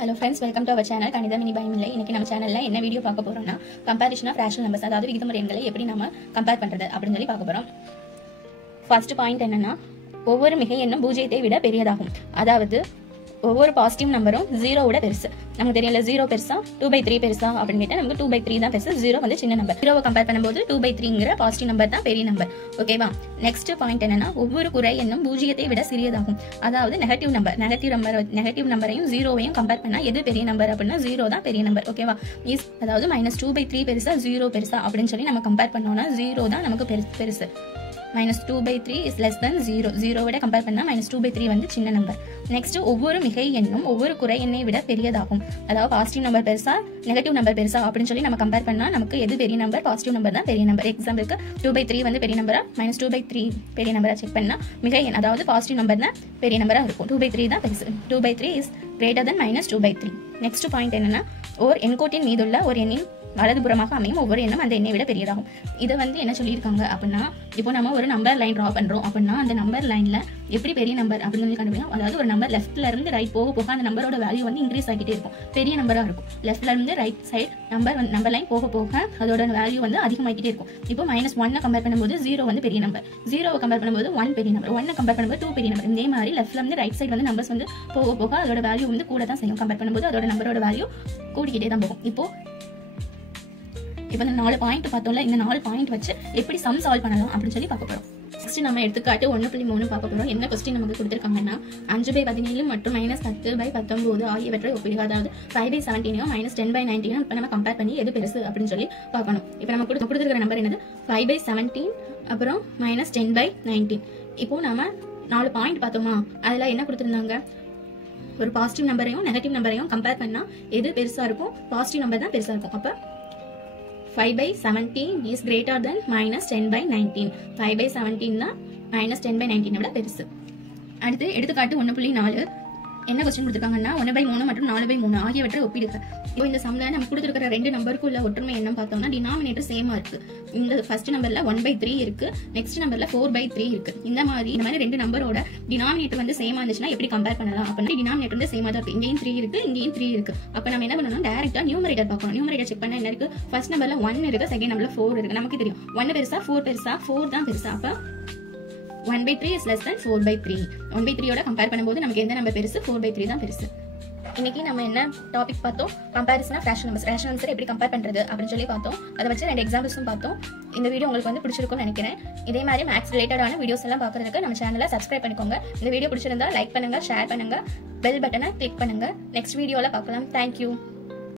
Hello friends, welcome to our channel கணிதம் இனி பயம் இல்லை. இன்னைக்கு நம்ம சேனல்ல என்ன வீடியோ பார்க்க போறோம்னா கம்பேரிஷன் ஆஃப் ரேஷனல் நம்பர்ஸ், அதாவது விகிதமுறு எண்களை எப்படி நாம கம்பேர் பண்றது அப்படின்னு சொல்லி பார்க்க போறோம். ஃபர்ஸ்ட் பாயிண்ட் என்னன்னா, ஒவ்வொரு மிகை எண்ணும் பூஜ்ஜியத்தை விட பெரியதாகும். அதாவது ஒவ்வொரு பாசிட்டிவ் நம்பரும் 0 விட பெருசு. நமக்கு தெரியல 0 பெருசா 2/3 பெருசா அப்படின்னு கேட்டா நமக்கு 2/3 தான் பெருசு. 0 வந்து சின்ன நம்பர். 0வை கம்பேர் பண்ணும்போது 2/3ங்கிற பாசிட்டிவ் நம்பர் தான் பெரிய நம்பர். ஓகேவா? நெக்ஸ்ட் பாயிண்ட் என்னன்னா, ஒவ்வொரு குறை எண்ணும் பூஜ்ஜியத்தை விட சிறியதாகும். அதாவது நெகட்டிவ் நம்பரையும் 0வையும் கம்பேர் பண்ணா எது பெரிய நம்பர் அப்படின்னா 0 தான் பெரிய நம்பர். ஓகேவா? அதாவது -2/3 பெருசா 0 பெருசா அப்படின்னு சொல்லி நம்ம கம்பேர் பண்ணோம்னா 0 தான் நமக்கு பெருசு. -2/3 is less than 0. 0 விட கம்பேர் பண்ணா -2/3 வந்து சின்ன நம்பர். நெக்ஸ்ட் ஒவ்வொரு மிகை எண்ணும் ஒவ்வொரு குறை எண்ணை விட பெரியதாகும். அதாவது பாசிட்டிவ் நம்பர் பெருசா நெகட்டிவ் நம்பர் பெருசா அப்படின்னு சொல்லி நம்ம கம்பேர் பண்ணா நமக்கு எது பெரிய நம்பர்? பாசிட்டிவ் நம்பர் தான் பெரிய நம்பர். எக்ஸாம்பிளுக்கு 2/3 வந்து பெரிய நம்பரா -2/3 பெரிய நம்பரா செக் பண்ணா மிகை எண் அதாவது பாசிட்டிவ் நம்பர் தான் பெரிய நம்பரா இருக்கும். 2/3 தான் பெருசு. 2/3 is greater than -2/3. Next point என்னன்னா, ஓர் எண்கோட்டின் மீதுள்ள ஒரு எண்ணின் வலதுபுறமாக அமையும் ஒவ்வொரு எண்ணும் அந்த எண்ணை விட பெரியதாகும். இதை வந்து என்ன சொல்லியிருக்காங்க அப்படின்னா, இப்போ நம்ம ஒரு நம்பர் லைன் ட்ரா பண்றோம் அப்படின்னா அந்த நம்பர் லைன்ல எப்படி பெரிய நம்பர் அப்படின்னு சொல்லி கண்டுபிடிக்கும். அதாவது ஒரு நம்பர் லெஃப்ட்ல இருந்து ரைட் போக போக அந்த நம்பரோட வேல்யூ வந்து இன்க்ரீஸ் ஆகிட்டே இருக்கும், பெரிய நம்பரா இருக்கும். லெஃப்ட்ல இருந்து ரைட் சைடு நம்பர் லைன் போக போக அதோட வேல்யூ வந்து அதிகமாகிட்டே இருக்கும். இப்போ -1 கம்பேர் பண்ணும்போது 0 வந்து பெரிய நம்பர், 0வை கம்பேர் பண்ணும்போது 1 பெரிய நம்பர், 1 கம்பேர் பண்ணும்போது 2 பெரிய நம்பர். இதே மாதிரி லெஃப்ட்ல இருந்து ரைட் சைடு வந்து நம்பர்ஸ் வந்து போக போக அதோட வேல்யூ வந்து கூட தான் செய்யும். கம்பேர் பண்ணும்போது அதோட நம்பரோட வேல்யூ கூடிக்கிட்டே தான் போகும். இப்போ இந்த 4 பாயிண்ட் பார்த்தோம்ல, இந்த 4 பாயிண்ட் வச்சு எப்படி சம் சால்வ் பண்ணலாம் அப்படின்னு சொல்லி பார்க்க போறோம். நெக்ஸ்ட் நம்ம எடுத்துக்காட்டு 1.3 பார்க்க போறோம். என்ன क्वेश्चन நமக்கு கொடுத்திருக்காங்கன்னா, 5/17 மற்றும் -10/19 ஆகியவற்றை ஒப்பிடுக. அதாவது 5/17 -10/19 இப்ப நம்ம கம்பேர் பண்ணி எது பெருசு அப்படின்னு சொல்லி பார்க்கணும். இப்போ நம்ம கொடுத்திருக்கிற நம்பர் என்னது? 5/17 அப்புறம் -10/19. இப்போ நம்ம 4 பாயிண்ட் பார்த்தோமா, அதுல என்ன கொடுத்திருந்தாங்க? ஒரு பாசிட்டிவ் நம்பரையும் நெகட்டிவ் நம்பரையும் கம்பேர் பண்ணா எது பெருசா இருக்கும்? பாசிட்டிவ் நம்பர் தான் பெருசா இருக்கும். அப்ப 5/17 is greater than -10/19. 5/17 தான் -10/19 விட பெருசு. அடுத்து எடுத்துக்காட்டு 1.4. என்ன क्वेश्चन கொடுத்திருக்காங்கன்னா, 1/3 மற்றும் 4/3 ஆகியவற்றை ஒப்பிடுக. இப்போ இந்த சம்ல நம்ம கொடுத்திருக்கிற ரெண்டு நம்பருக்கு உள்ள ஒற்றுமை என்னன்னு பார்த்தோம்னா, டினாமினேட்டர் சேமா இருக்கு. இந்த ஃபர்ஸ்ட் நம்பர்ல 1/3 இருக்கு, நெக்ஸ்ட் நம்பர்ல 4/3 இருக்கு. இந்த மாதிரி ரெண்டு நம்பரோட டினாமினேட்டர் வந்து சேமா இருந்துச்சுன்னா எப்படி கம்பேர் பண்ணலாம் அப்படின்னா, டினாமினேட்டர் வந்து சேமா தான் இருக்கு. இங்கேயும் 3 இருக்கு, இங்கேயும் 3 இருக்கு. அப்ப நம்ம என்ன பண்ணணும்? டைரக்டா நியூமரேட்டர் பார்க்கணும். நியூமரேட்டர் செக் பண்ணா என்ன இருக்கு? ஃபர்ஸ்ட் நம்பர்ல 1 இருக்கு, செகண்ட் நம்பர்ல 4 இருக்கு. நமக்கு தெரியும் 1 பெருசா 4 பெருசா? 4 தான் பெருசா. அப்ப 1/3 is less than 4/3. 1/3 ஓட கம்பேர் பண்ணும்போது நமக்கு எந்த நம்பர் பெருசு? 4/3 தான் பெருசு. இன்னைக்கு நம்ம என்ன டாபிக் பார்த்தோம்? Comparison of rational numbers. Rational numbers எப்படி கம்பேர் பண்றது அப்படின்னு சொல்லி பார்த்தோம். அதை வச்சு 2 எக்ஸாம்பிள்ஸும் பார்த்தோம். இந்த வீடியோ உங்களுக்கு வந்து பிடிச்சிருக்கும்னு நினைக்கிறேன். இதே மாதிரி மேக்ஸ் ரிலேட்டடான வீடியோஸ் எல்லாம் பார்க்கறதுக்கு நம்ம சேனலை சப்ஸ்கிரைப் பண்ணிக்கோங்க. இந்த வீடியோ பிடிச்சிருந்தா லைக் பண்ணுங்க, ஷேர் பண்ணுங்க, பெல் பட்டனை கிளிக் பண்ணுங்க. நெக்ஸ்ட் வீடியோல பார்க்கலாம். தேங்க்யூ.